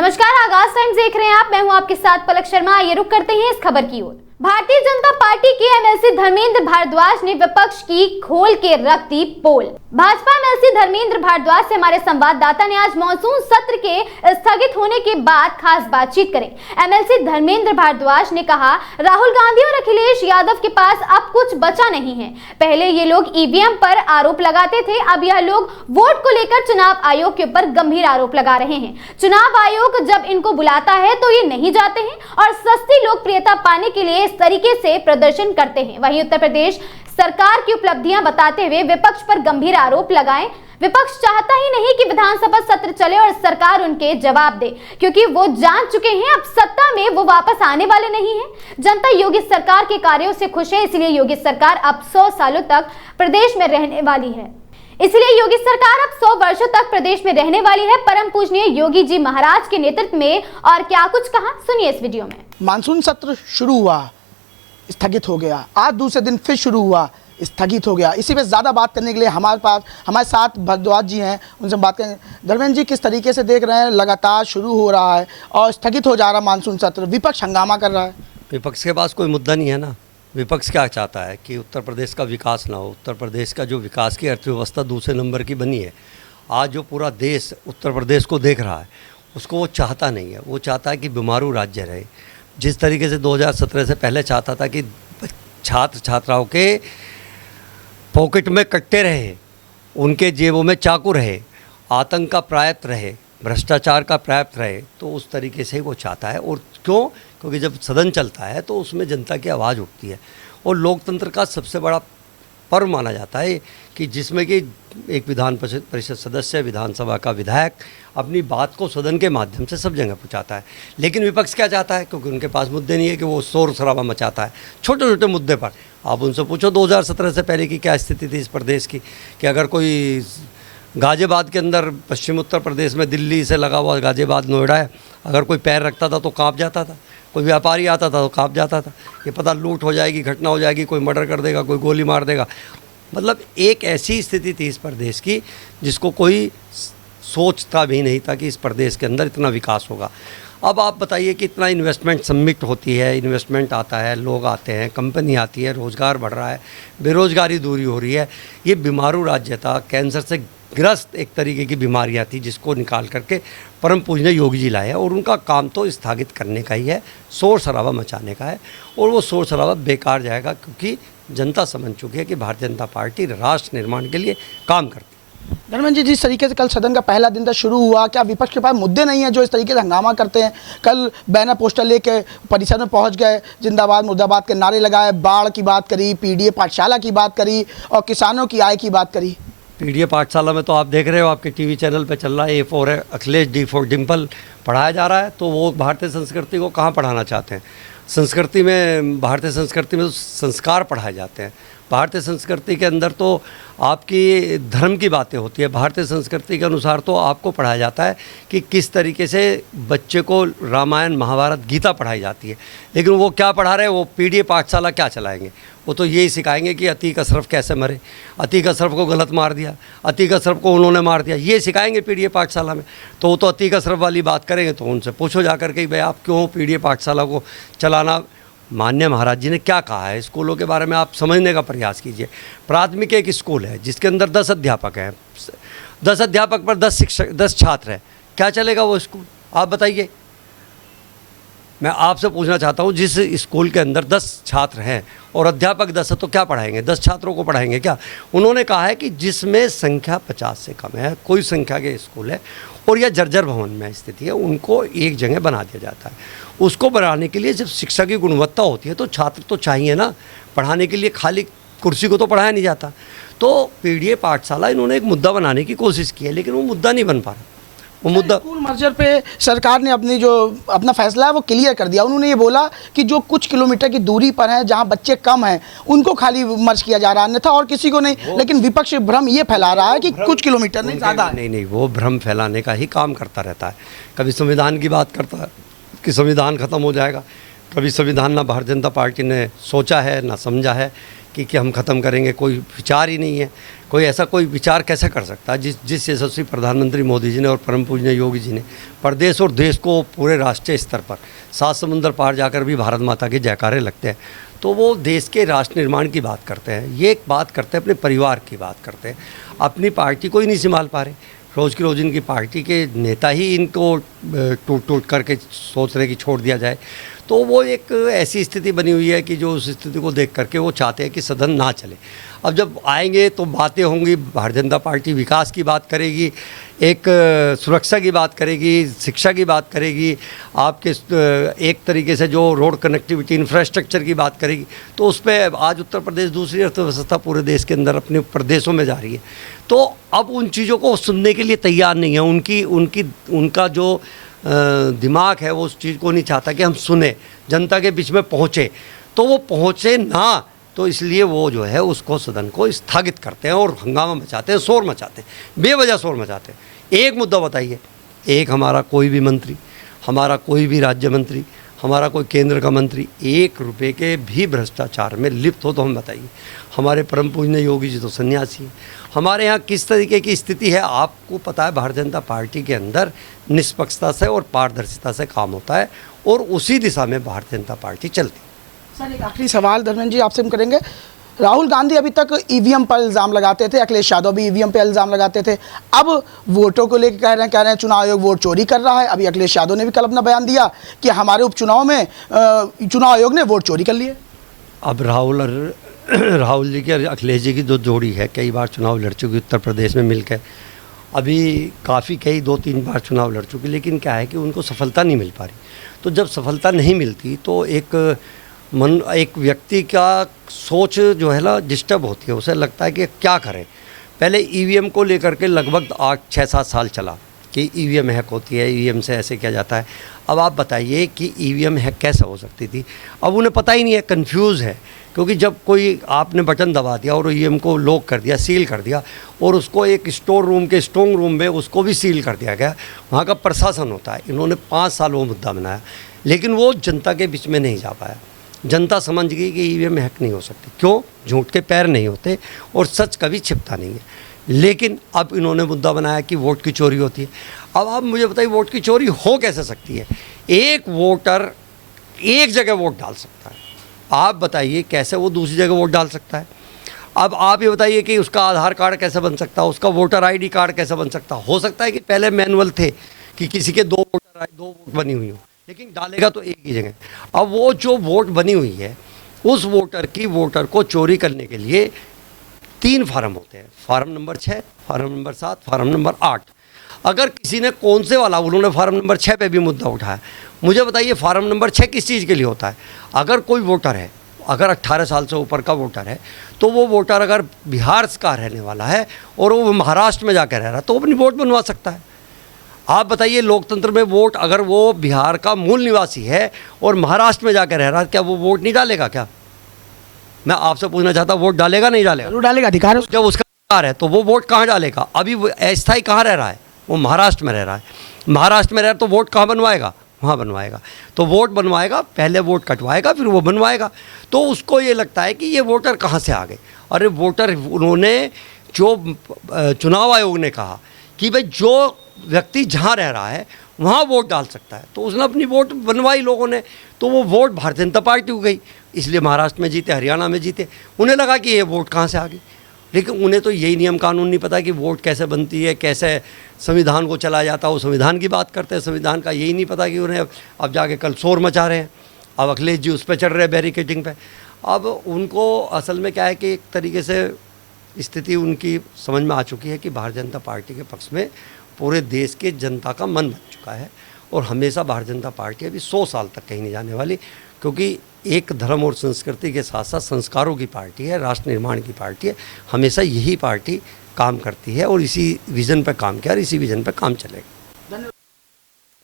नमस्कार, आगाज टाइम्स देख रहे हैं आप। मैं हूं आपके साथ पलक शर्मा। आइए रुक करते हैं इस खबर की ओर। भारतीय जनता पार्टी के एमएलसी धर्मेंद्र भारद्वाज ने विपक्ष की खोल के रख दी पोल। भाजपा एमएलसी धर्मेंद्र भारद्वाज से हमारे संवाददाता ने आज मॉनसून सत्र के स्थगित होने के बाद खास बातचीत करी। एमएलसी धर्मेंद्र भारद्वाज ने कहा, राहुल गांधी और अखिलेश यादव के पास अब कुछ बचा नहीं है। पहले ये लोग ईवीएम पर आरोप लगाते थे, अब यह लोग वोट को लेकर चुनाव आयोग के ऊपर गंभीर आरोप लगा रहे हैं। चुनाव आयोग जब इनको बुलाता है तो ये नहीं जाते हैं और सस्ती लोकप्रियता पाने के लिए इस तरीके से प्रदर्शन करते हैं। वहीं उत्तर प्रदेश सरकार की उपलब्धियां बताते हुए विपक्ष पर गंभीर आरोप लगाए। विपक्ष चाहता ही नहीं कि विधानसभा सत्र चले और सरकार उनके जवाब दे, क्योंकि वो जान चुके हैं अब सत्ता में वो वापस आने वाले नहीं हैं। जनता योगी सरकार के कार्यों से खुश है, इसलिए योगी सरकार अब 100 सालों तक प्रदेश में रहने वाली है। इसलिए योगी सरकार अब 100 वर्षों तक प्रदेश में रहने वाली है। परम पूजनीय योगी जी महाराज के नेतृत्व में और क्या कुछ कहा, सुनिए इस वीडियो में। मानसून सत्र शुरू हुआ, स्थगित हो गया, आज दूसरे दिन फिर शुरू हुआ, स्थगित हो गया। इसी पे ज़्यादा बात करने के लिए हमारे साथ भारद्वाज जी हैं, उनसे बात करेंगे। धर्मेंद्र जी, किस तरीके से देख रहे हैं, लगातार शुरू हो रहा है और स्थगित हो जा रहा मानसून सत्र, विपक्ष हंगामा कर रहा है। विपक्ष के पास कोई मुद्दा नहीं है ना। विपक्ष क्या चाहता है कि उत्तर प्रदेश का विकास ना हो। उत्तर प्रदेश का जो विकास की अर्थव्यवस्था दूसरे नंबर की बनी है, आज जो पूरा देश उत्तर प्रदेश को देख रहा है, उसको वो चाहता नहीं है। वो चाहता है कि बीमारू राज्य रहे। जिस तरीके से 2017 से पहले चाहता था कि छात्र छात्राओं के पॉकेट में कट्टे रहे, उनके जेबों में चाकू रहे, आतंक का प्रायप्त रहे, भ्रष्टाचार का प्रायप्त रहे, तो उस तरीके से वो चाहता है। और क्यों? क्योंकि जब सदन चलता है तो उसमें जनता की आवाज़ उठती है और लोकतंत्र का सबसे बड़ा पर्व माना जाता है कि जिसमें कि एक विधान परिषद सदस्य, विधानसभा का विधायक अपनी बात को सदन के माध्यम से सब जगह पहुंचाता है। लेकिन विपक्ष क्या चाहता है? क्योंकि उनके पास मुद्दे नहीं है कि वो शोर शराबा मचाता है छोटे छोटे मुद्दे पर। आप उनसे पूछो 2017 से पहले की क्या स्थिति थी इस प्रदेश की, कि अगर कोई गाज़ियाबाद के अंदर पश्चिम उत्तर प्रदेश में दिल्ली से लगा हुआ गाज़ियाबाद नोएडा है, अगर कोई पैर रखता था तो काँप जाता था, कोई व्यापारी आता था तो काँप जाता था। ये पता लूट हो जाएगी, घटना हो जाएगी, कोई मर्डर कर देगा, कोई गोली मार देगा। मतलब एक ऐसी स्थिति थी इस प्रदेश की जिसको कोई सोचता भी नहीं था कि इस प्रदेश के अंदर इतना विकास होगा। अब आप बताइए कि इतना इन्वेस्टमेंट सबमिट होती है, इन्वेस्टमेंट आता है, लोग आते हैं, कंपनी आती है, रोज़गार बढ़ रहा है, बेरोज़गारी दूरी हो रही है। ये बीमारू राज्य था, कैंसर से ग्रस्त एक तरीके की बीमारियां थी, जिसको निकाल करके परम पूजनीय योगी जी लाए हैं। और उनका काम तो स्थगित करने का ही है, शोर शराबा मचाने का है। और वो शोर शराबा बेकार जाएगा, क्योंकि जनता समझ चुकी है कि भारतीय जनता पार्टी राष्ट्र निर्माण के लिए काम करती है। धर्मेंद्र जी, जिस तरीके से कल सदन का पहला दिन था शुरू हुआ, क्या विपक्ष के पास मुद्दे नहीं है जो इस तरीके से हंगामा करते हैं? कल बैनर पोस्टर लेके परिसर में पहुंच गए, जिंदाबाद मुर्दाबाद के नारे लगाए, बाढ़ की बात करी, पीडीए पाठशाला की बात करी और किसानों की आय की बात करी। पीडीए पाठशाला में तो आप देख रहे हो, आपके टीवी चैनल पे चल रहा है, A4 है अखिलेश, D for डिम्पल पढ़ाया जा रहा है। तो वो भारतीय संस्कृति को कहाँ पढ़ाना चाहते हैं? संस्कृति में, भारतीय संस्कृति में तो संस्कार पढ़ाए जाते हैं। भारतीय संस्कृति के अंदर तो आपकी धर्म की बातें होती है। भारतीय संस्कृति के अनुसार तो आपको पढ़ाया जाता है कि किस तरीके से बच्चे को रामायण, महाभारत, गीता पढ़ाई जाती है। लेकिन वो क्या पढ़ा रहे हैं? वो पीडीए पाठशाला क्या चलाएंगे? वो तो यही सिखाएंगे कि अतीक अशरफ कैसे मरे, अतीक अशरफ को गलत मार दिया, अतीक अशरफ को उन्होंने मार दिया, ये सिखाएंगे पीडीए पाठशाला में। तो वो तो अतीक अशरफ वाली बात करेंगे। तो उनसे पूछो जा करके भाई आप क्यों पीडीए पाठशाला को चलाना? माननीय महाराज जी ने क्या कहा है स्कूलों के बारे में, आप समझने का प्रयास कीजिए। प्राथमिक एक स्कूल है जिसके अंदर 10 अध्यापक हैं, 10 अध्यापक पर 10 शिक्षक, 10 छात्र हैं, क्या चलेगा वो स्कूल? आप बताइए। मैं आपसे पूछना चाहता हूँ, जिस स्कूल के अंदर 10 छात्र हैं और अध्यापक 10 है तो क्या पढ़ाएंगे? 10 छात्रों को पढ़ाएंगे क्या? उन्होंने कहा है कि जिसमें संख्या 50 से कम है, कोई संख्या के स्कूल है और या जर्जर भवन में स्थिति है, उनको एक जगह बना दिया जाता है। उसको बनाने के लिए जब शिक्षा की गुणवत्ता होती है तो छात्र तो चाहिए ना पढ़ाने के लिए, खाली कुर्सी को तो पढ़ाया नहीं जाता। तो पीडीए पाठशाला इन्होंने एक मुद्दा बनाने की कोशिश की है, लेकिन वो मुद्दा नहीं बन पा रहा। वो मुद्दा, स्कूल मर्जर पे सरकार ने अपना फैसला है वो क्लियर कर दिया। उन्होंने ये बोला कि जो कुछ किलोमीटर की दूरी पर है, जहां बच्चे कम हैं, उनको खाली मर्ज किया जा रहा है, अन्यथा और किसी को नहीं। लेकिन विपक्ष भ्रम ये फैला रहा है कि कुछ किलोमीटर नहीं, ज़्यादा। नहीं, वो भ्रम फैलाने का ही काम करता रहता है। कभी संविधान की बात करता है कि संविधान ख़त्म हो जाएगा, कभी संविधान ना भारतीय जनता पार्टी ने सोचा है ना समझा है कि हम ख़त्म करेंगे, कोई विचार ही नहीं है। कोई ऐसा कोई विचार कैसे कर सकता है? जिस यशस्वी प्रधानमंत्री मोदी जी ने और परम पूजनीय योगी जी ने प्रदेश और देश को पूरे राष्ट्रीय स्तर पर 7 समुंदर पार जाकर भी भारत माता के जयकारे लगते हैं, तो वो देश के राष्ट्र निर्माण की बात करते हैं। ये एक बात करते हैं, अपने परिवार की बात करते हैं। अपनी पार्टी को ही नहीं संभाल पा रहे। रोज़ की रोज़ इनकी पार्टी के नेता ही इनको टूट करके सोच रहे कि छोड़ दिया जाए। तो वो एक ऐसी स्थिति बनी हुई है कि जो उस स्थिति को देख करके वो चाहते हैं कि सदन ना चले। अब जब आएंगे तो बातें होंगी, भारतीय जनता पार्टी विकास की बात करेगी, एक सुरक्षा की बात करेगी, शिक्षा की बात करेगी, आपके एक तरीके से जो रोड कनेक्टिविटी इंफ्रास्ट्रक्चर की बात करेगी। तो उस पर आज उत्तर प्रदेश दूसरी अर्थव्यवस्था पूरे देश के अंदर अपने प्रदेशों में जा रही है। तो अब उन चीज़ों को सुनने के लिए तैयार नहीं है। उनका जो दिमाग है वो उस चीज़ को नहीं चाहता कि हम सुने, जनता के बीच में पहुँचे। तो वो पहुँचे ना, तो इसलिए वो जो है उसको सदन को स्थगित करते हैं और हंगामा मचाते हैं, शोर मचाते हैं, बेवजह शोर मचाते हैं। एक मुद्दा बताइए, एक हमारा कोई भी मंत्री, हमारा कोई भी राज्य मंत्री, हमारा कोई केंद्र का मंत्री 1 रुपये के भी भ्रष्टाचार में लिप्त हो तो हम बताइए। हमारे परम पूजनीय योगी जी तो सन्यासी हैं। हमारे यहाँ किस तरीके की स्थिति है आपको पता है। भारतीय जनता पार्टी के अंदर निष्पक्षता से और पारदर्शिता से काम होता है और उसी दिशा में भारतीय जनता पार्टी चलती है। सर, एक आखिरी सवाल धर्मेंद्र जी आपसे हम करेंगे। राहुल गांधी अभी तक ईवीएम पर इल्ज़ाम लगाते थे, अखिलेश यादव भी ईवीएम पर इल्ज़ाम लगाते थे। अब वोटों को लेकर कह रहे हैं चुनाव आयोग वोट चोरी कर रहा है। अभी अखिलेश यादव ने भी कल अपना बयान दिया कि हमारे उपचुनाव में चुनाव आयोग ने वोट चोरी कर लिए। अब राहुल जी की और अखिलेश जी की जो जोड़ी है, कई बार चुनाव लड़ चुकी उत्तर प्रदेश में मिलकर, अभी कई 2-3 बार चुनाव लड़ चुकी, लेकिन क्या है कि उनको सफलता नहीं मिल पा रही। तो जब सफलता नहीं मिलती तो एक व्यक्ति का सोच जो है ना डिस्टर्ब होती है। उसे लगता है कि क्या करें। पहले ईवीएम को लेकर के लगभग 6-7 साल चला कि ईवीएम हैक होती है, ईवीएम से ऐसे किया जाता है। अब आप बताइए कि ईवीएम हैक कैसे हो सकती थी। अब उन्हें पता ही नहीं है, कंफ्यूज है। क्योंकि जब कोई आपने बटन दबा दिया और ईवीएम को लॉक कर दिया, सील कर दिया, और उसको एक स्टोर रूम के स्ट्रॉन्ग रूम में उसको भी सील कर दिया गया। वहाँ का प्रशासन होता है। इन्होंने 5 साल वो मुद्दा बनाया, लेकिन वो जनता के बीच में नहीं जा पाया। जनता समझ गई कि ईवीएम हैक नहीं हो सकती। क्यों? झूठ के पैर नहीं होते और सच कभी छिपता नहीं है। लेकिन अब इन्होंने मुद्दा बनाया कि वोट की चोरी होती है। अब आप मुझे बताइए, वोट की चोरी हो कैसे सकती है? एक वोटर एक जगह वोट डाल सकता है, आप बताइए कैसे वो दूसरी जगह वोट डाल सकता है? अब आप ये बताइए कि उसका आधार कार्ड कैसे बन सकता है, उसका वोटर आईडी कार्ड कैसे बन सकता है? हो सकता है कि पहले मैनुअल थे कि किसी के 2 वोट बनी हुई हो, लेकिन डालेगा तो एक ही जगह। अब वो जो वोट बनी हुई है, उस वोटर को चोरी करने के लिए 3 फार्म होते हैं। Form number 6, form number 7, form number 8। अगर किसी ने कौन से वाला, उन्होंने फार्म नंबर 6 पे भी मुद्दा उठाया। मुझे बताइए फार्म नंबर 6 किस चीज़ के लिए होता है? अगर कोई वोटर है, अगर 18 साल से ऊपर का वोटर है, तो वो वोटर अगर बिहार का रहने वाला है और वो महाराष्ट्र में जाकर रह रहा है तो अपनी वोट बनवा सकता है। आप बताइए, लोकतंत्र में वोट, अगर वो बिहार का मूल निवासी है और महाराष्ट्र में जाकर रह रहा है, क्या वो वोट नहीं डालेगा? क्या मैं आपसे पूछना चाहता हूँ, वोट डालेगा नहीं डालेगा? जरूर डालेगा, अधिकार है। जब उसका अधिकार है तो वो वोट कहाँ डालेगा? अभी वो अस्थायी कहाँ रह रहा है? वो महाराष्ट्र में रह रहा है। महाराष्ट्र में रह रहा है तो वोट कहाँ बनवाएगा? वहाँ बनवाएगा। तो वोट बनवाएगा, पहले वोट कटवाएगा, फिर वो बनवाएगा। तो उसको ये लगता है कि ये वोटर कहाँ से आ गए। अरे वोटर, उन्होंने जो चुनाव आयोग ने कहा कि भाई जो व्यक्ति जहाँ रह रहा है वहाँ वोट डाल सकता है, तो उसने अपनी वोट बनवाई लोगों ने, तो वो वोट भारतीय जनता पार्टी हो गई। इसलिए महाराष्ट्र में जीते, हरियाणा में जीते। उन्हें लगा कि ये वोट कहाँ से आ गई, लेकिन उन्हें तो यही नियम कानून नहीं पता कि वोट कैसे बनती है, कैसे संविधान को चलाया जाता है। वो संविधान की बात करते हैं, संविधान का यही नहीं पता कि उन्हें अब जाके कल शोर मचा रहे हैं। अब अखिलेश जी उस पर चढ़ रहे हैं, बैरिकेडिंग पे। अब उनको असल में क्या है कि एक तरीके से स्थिति उनकी समझ में आ चुकी है कि भारतीय जनता पार्टी के पक्ष में पूरे देश के जनता का मन बन चुका है। और हमेशा भारतीय जनता पार्टी अभी 100 साल तक कहीं नहीं जाने वाली, क्योंकि एक धर्म और संस्कृति के साथ साथ संस्कारों की पार्टी है, राष्ट्र निर्माण की पार्टी है। हमेशा यही पार्टी काम करती है और इसी विज़न पर काम किया और इसी विज़न पर काम चलेगा।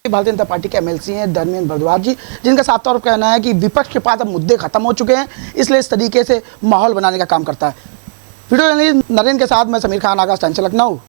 भारतीय जनता पार्टी के एमएलसी हैं धर्मेंद्र भारद्वाज जी, जिनका साफ तौर पर कहना है कि विपक्ष के पास अब मुद्दे खत्म हो चुके हैं, इसलिए इस तरीके से माहौल बनाने का काम करता है। वीडियो जर्नलिस्ट नरेंद्र के साथ मैं समीर खान, आकाश टाइम्स लखनऊ।